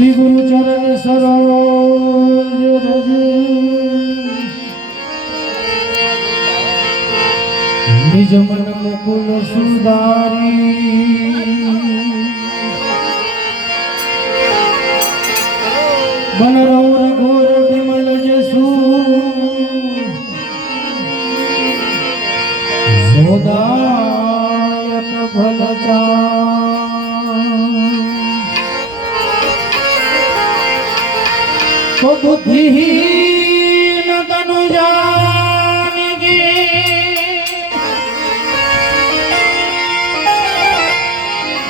श्री गुरु चरण सरोज रज निज मन मुकुल सुधारी बन रघुर विमल जसु सोदायक फल तो बुद्धिहीन तनु जानिगे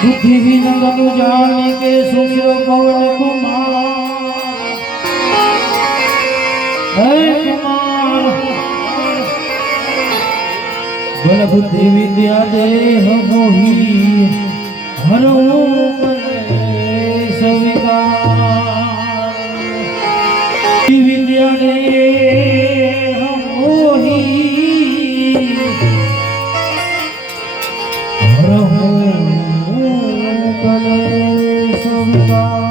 बुद्धिहीन तनु जानिगे सुमिरो पवन कुमार हे कुमार बल बुद्धि विद्या देह मोही हरो विद्या ने मोही हरहु कलेश विकार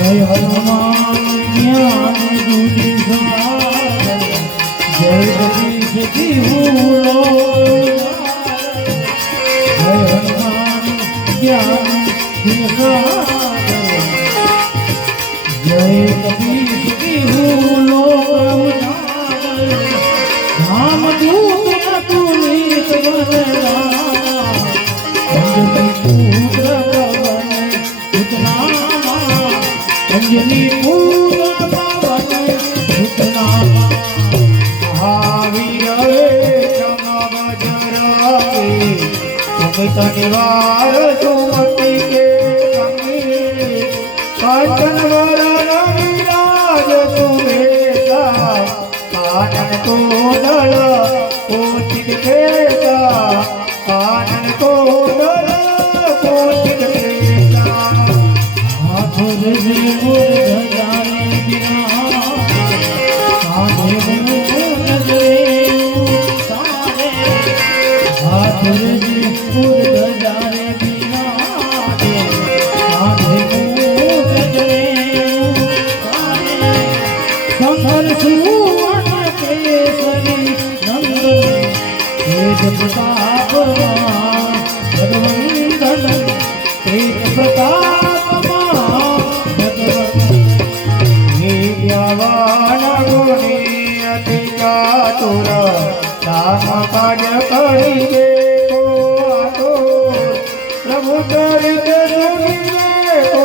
जय हनुमान ज्ञान गुणी सागर जय कपीश तिहु लोक जय हनुमान ज्ञान गुणी सागर जय कपीश तिहु लोक धाम दूत अतुलित बलरामा अंजनी पुत्र पवन सुतनामा अंजनी पूर्ण पवन सुतनामा महावीर विक्रम बजरंगी सुमित निवार सुमति के संगी कंचन वरण विराज सुबेसा कानन कोदल कोटिक केसा कानन कोदल कोटिक केसा हाथ प्रताप भगवंदन तेज प्रताप विद्यावान गुणी अति चातुर राम काज करिगे को आतुर प्रभु चरित सुनिगे को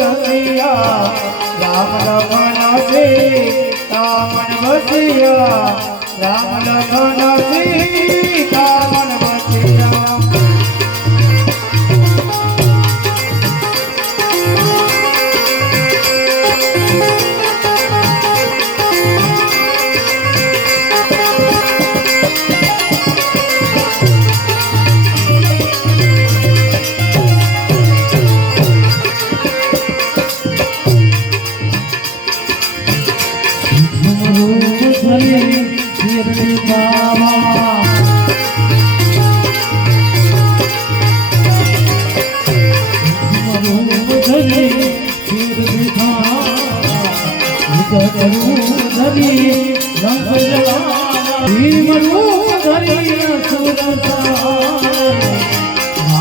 रसिया राम लखन सीता मन बसिया राम लखन सीता मन बसिया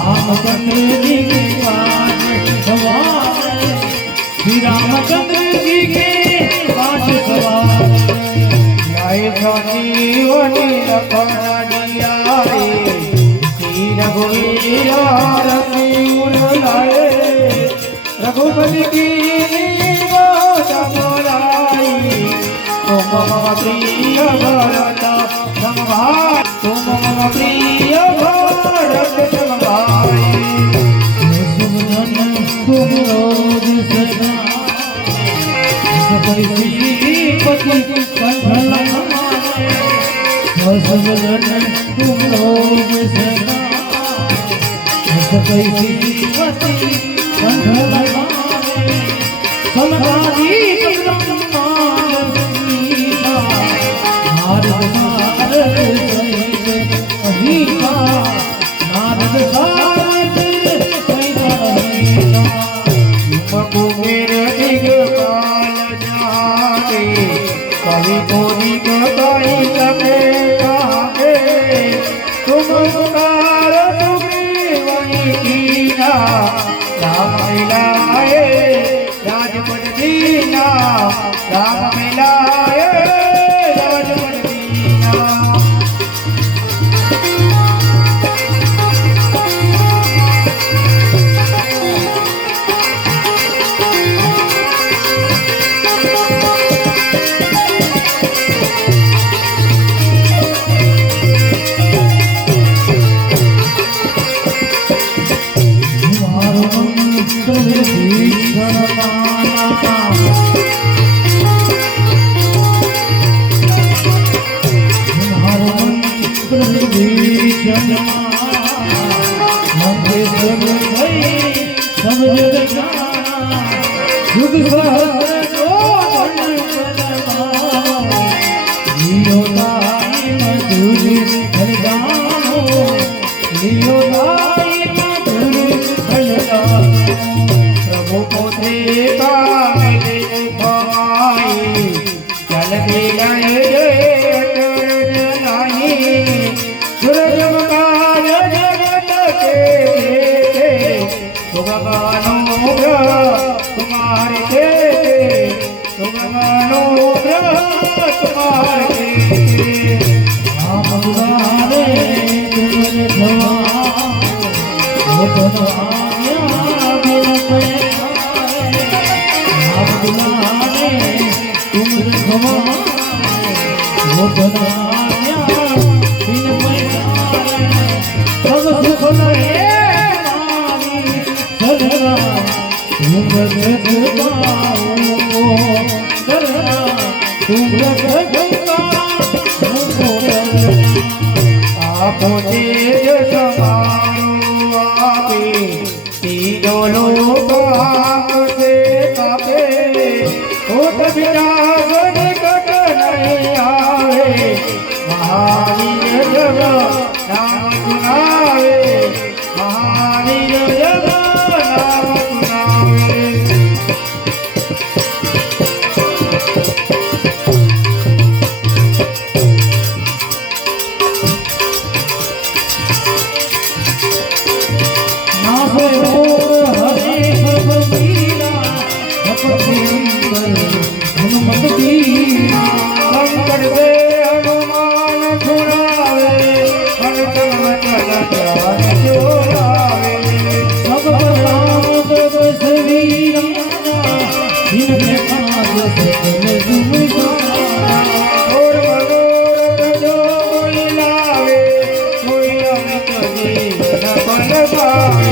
रामचंद्र जी के पास सवार श्री रामचंद्र जी के पास सवार जय संजीवनी लखन जियाए श्री रघुवीर रघुपति की मम प्रिय भरत समभाई तुम मम प्रिय भरत समभाई शुभ जन तुम रोज सदा पति कंठ लगाए शुभ जन तुम रोज सदा पति कंठ लगाए समकाली कवि को दिखाई सके काहे तुम पुकार तुम्हें वही कीना राम मिलाए राजपट दीना राम मिलाए राजपट दीना प्रभु को देखा चल तुम्हारे तुम्हारे महावीर जब नाम सुनावे महावीर जब नाम सुनावे नासे मोर हरे सब मीरा हनुमत दीना संकट से हनुमान छुड़ावे हनुमत वचन ज्ञान जोड़ावे सब राम सब सवीरा जिनके काज सकल सुमसारा और मनोरथ जो कोई लावे कोई अमित जीवन फल पावे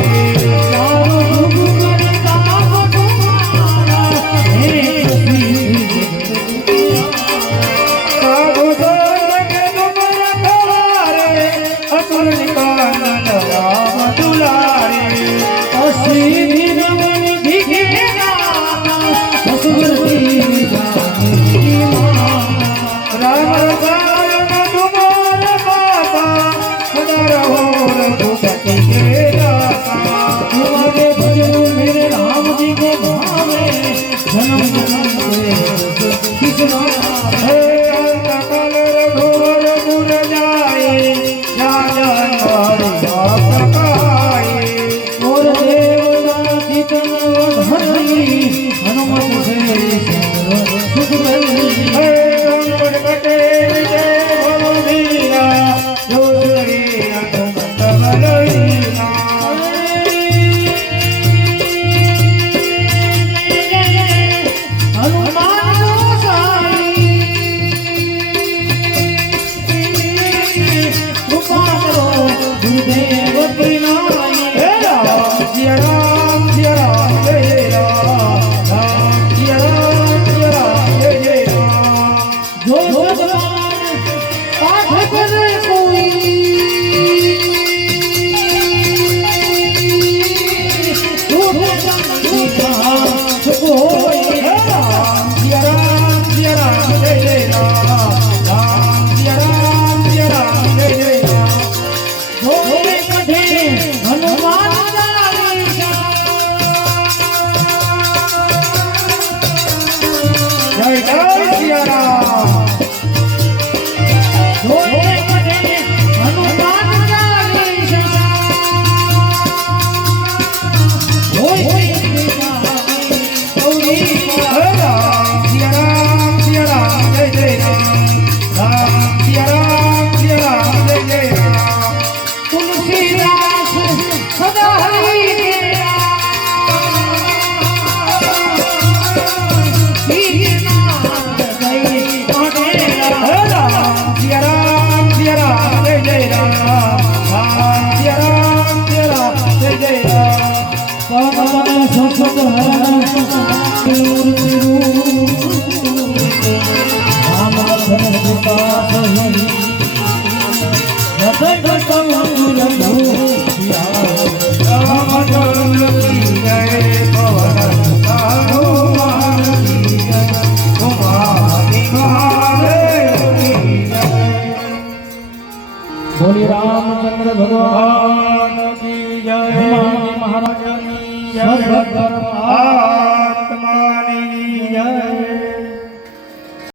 રામ